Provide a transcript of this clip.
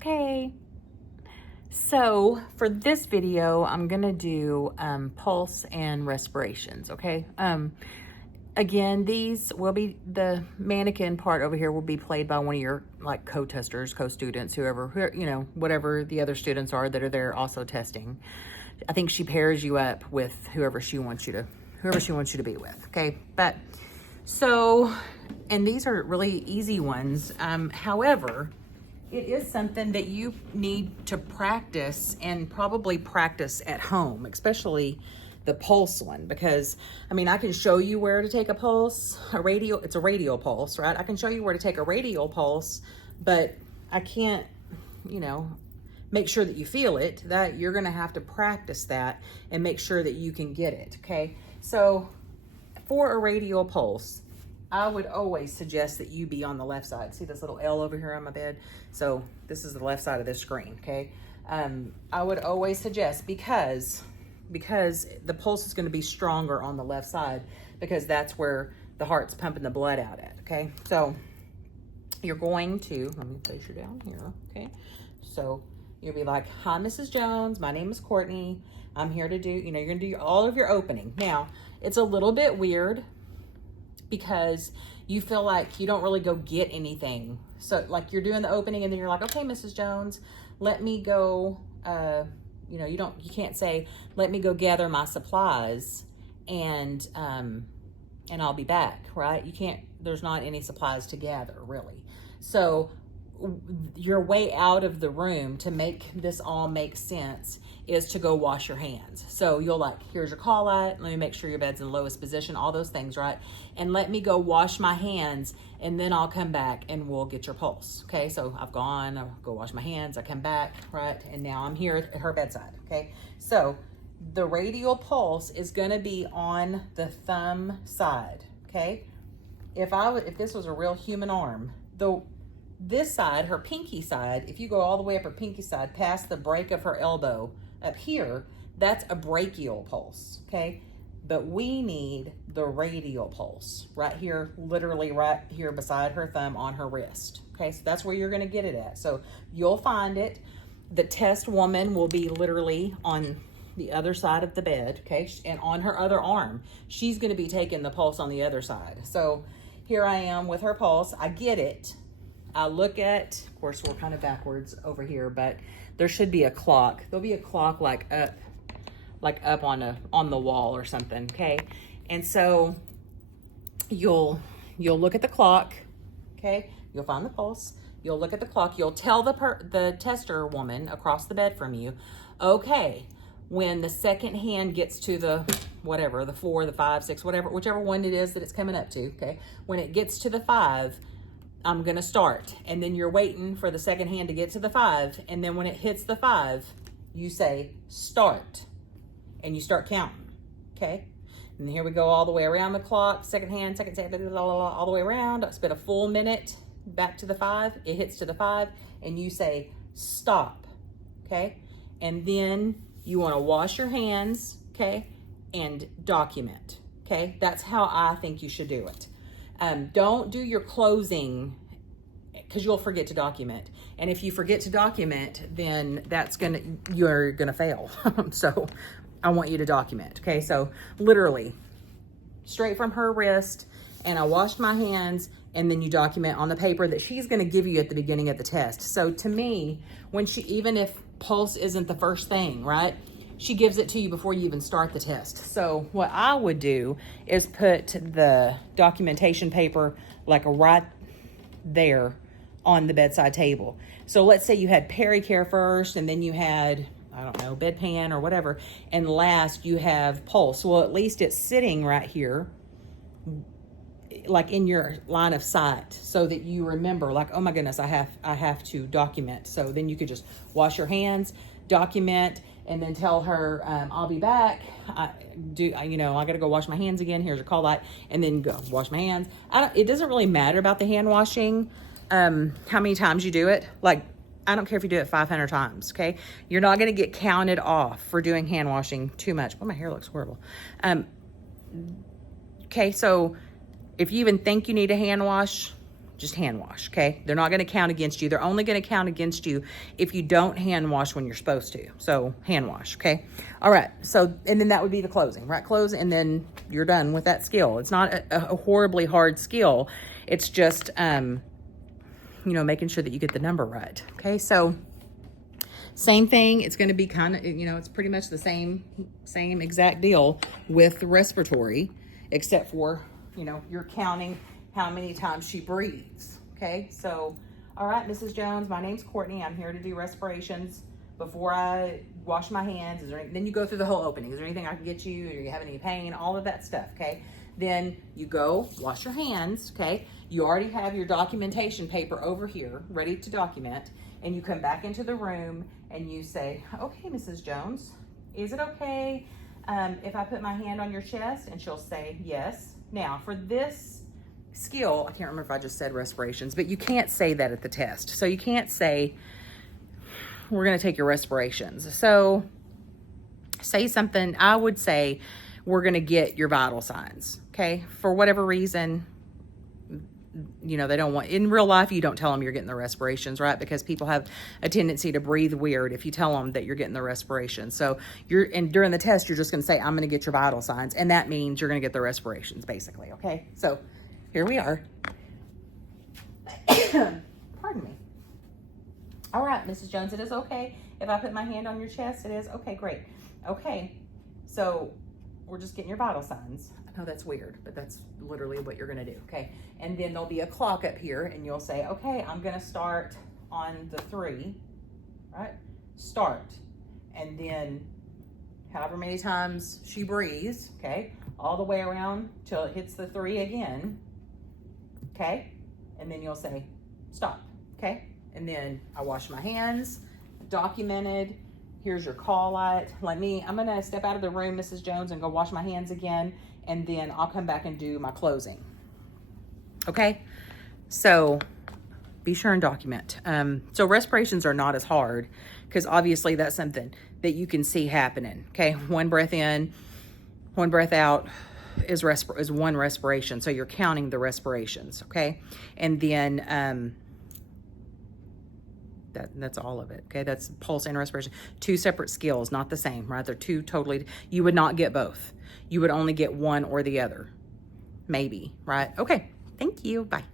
Okay. So for this video, I'm gonna do pulse and respirations, okay? Again, these will be, the mannequin part over here will be played by one of your like co-testers, co-students, whoever, you know, whatever the other students are that are there also testing. I think she pairs you up with whoever she wants you to be with, okay? But so, and these are really easy ones. However, it is something that you need to practice, and probably practice at home, especially the pulse one, because I mean, I can show you where to take a pulse, it's a radial pulse, right? I can show you where to take a radial pulse, but I can't, you know, make sure that you feel it. That you're gonna have to practice that and make sure that you can get it, okay? So for a radial pulse, I would always suggest that you be on the left side. See this little L over here on my bed? So this is the left side of this screen, okay? I would always suggest, because the pulse is gonna be stronger on the left side, because that's where the heart's pumping the blood out at, okay? So you're going to, let me place you down here, okay? So you'll be like, hi, Mrs. Jones, my name is Courtney. I'm here to do, you know, you're gonna do all of your opening. Now, it's a little bit weird because you feel like you don't really go get anything. So like you're doing the opening and then you're like, okay, Mrs. Jones, let me go, you know, you can't say, let me go gather my supplies and I'll be back, right? You can't, there's not any supplies to gather really. So your way out of the room to make this all make sense is to go wash your hands. So you'll like, here's your call light, let me make sure your bed's in the lowest position, all those things, right? And let me go wash my hands, and then I'll come back and we'll get your pulse, okay? So I'll go wash my hands, I come back, right? And now I'm here at her bedside, okay? So the radial pulse is gonna be on the thumb side, okay? If this was a real human arm, this side, her pinky side, if you go all the way up her pinky side past the break of her elbow up here, that's a brachial pulse, okay? But we need the radial pulse right here, literally right here beside her thumb on her wrist, okay? So that's where you're gonna get it at. So you'll find it. The test woman will be literally on the other side of the bed, okay? And on her other arm, she's gonna be taking the pulse on the other side. So here I am with her pulse, I get it. I look at, of course, we're kind of backwards over here, but there should be a clock. There'll be a clock like up on the wall or something, okay? And so you'll look at the clock, okay? You'll find the pulse. You'll look at the clock. You'll tell the tester woman across the bed from you, okay, when the second hand gets to the whatever, the 4, the 5, 6, whatever, whichever one it is that it's coming up to, okay? When it gets to the 5, I'm gonna start, and then you're waiting for the second hand to get to the 5, and then when it hits the 5, you say start, and you start counting, okay? And here we go all the way around the clock, second hand, all the way around. I spent a full minute back to the 5, it hits to the 5, and you say stop, okay? And then you wanna wash your hands, okay? And document, okay? That's how I think you should do it. Don't do your closing, because you'll forget to document. And if you forget to document, then you're gonna fail. So I want you to document, okay? So literally, straight from her wrist, and I washed my hands, and then you document on the paper that she's gonna give you at the beginning of the test. So to me, even if pulse isn't the first thing, right? She gives it to you before you even start the test. So what I would do is put the documentation paper like right there on the bedside table. So let's say you had pericare first, and then you had, I don't know, bedpan or whatever, and last you have pulse. Well, at least it's sitting right here, like in your line of sight, so that you remember, like, oh my goodness, I have to document. So then you could just wash your hands, document, and then tell her, I'll be back. I gotta go wash my hands again. Here's your call light, and then go wash my hands. It doesn't really matter about the hand washing, how many times you do it. Like, I don't care if you do it 500 times, okay? You're not gonna get counted off for doing hand washing too much. Oh, my hair looks horrible. Okay, so if you even think you need a hand wash, just hand wash, okay? They're not going to count against you. They're only going to count against you if you don't hand wash when you're supposed to. So hand wash, okay? All right, so, and then that would be the closing, right? Close, and then you're done with that skill. It's not a horribly hard skill. It's just, you know, making sure that you get the number right, okay? So same thing. It's going to be kind of, you know, it's pretty much the same exact deal with the respiratory, except for, you know, you're counting how many times she breathes. Okay, so, all right, Mrs. Jones, my name's Courtney. I'm here to do respirations before I wash my hands. Then you go through the whole opening. Is there anything I can get you? Do you have any pain? All of that stuff, okay? Then you go wash your hands, okay? You already have your documentation paper over here ready to document, and you come back into the room and you say, okay, Mrs. Jones, is it okay if I put my hand on your chest? And she'll say yes. Now, for this skill, I can't remember if I just said respirations, but you can't say that at the test. So you can't say, we're going to take your respirations. So say something. I would say, we're going to get your vital signs. Okay. For whatever reason, you know, they don't want, in real life, you don't tell them you're getting the respirations, right? Because people have a tendency to breathe weird if you tell them that you're getting the respirations. So and during the test, you're just going to say, I'm going to get your vital signs. And that means you're going to get the respirations, basically. Okay. So here we are. Pardon me. All right, Mrs. Jones, it is okay if I put my hand on your chest? It is? Okay, great. Okay, so we're just getting your vital signs. I know that's weird, but that's literally what you're gonna do, okay? And then there'll be a clock up here, and you'll say, okay, I'm gonna start on the 3, right? Start. And then however many times she breathes, okay, all the way around till it hits the 3 again, okay? And then you'll say, stop, okay? And then I wash my hands, documented. Here's your call light. I'm gonna step out of the room, Mrs. Jones, and go wash my hands again, and then I'll come back and do my closing. Okay? So be sure and document. So respirations are not as hard, because obviously that's something that you can see happening. Okay? One breath in, one breath out is one respiration. So you're counting the respirations, okay? And then that's all of it, okay? That's pulse and respiration. 2 separate skills, not the same, right? They're 2 totally, you would not get both. You would only get one or the other, maybe, right? Okay, thank you, bye.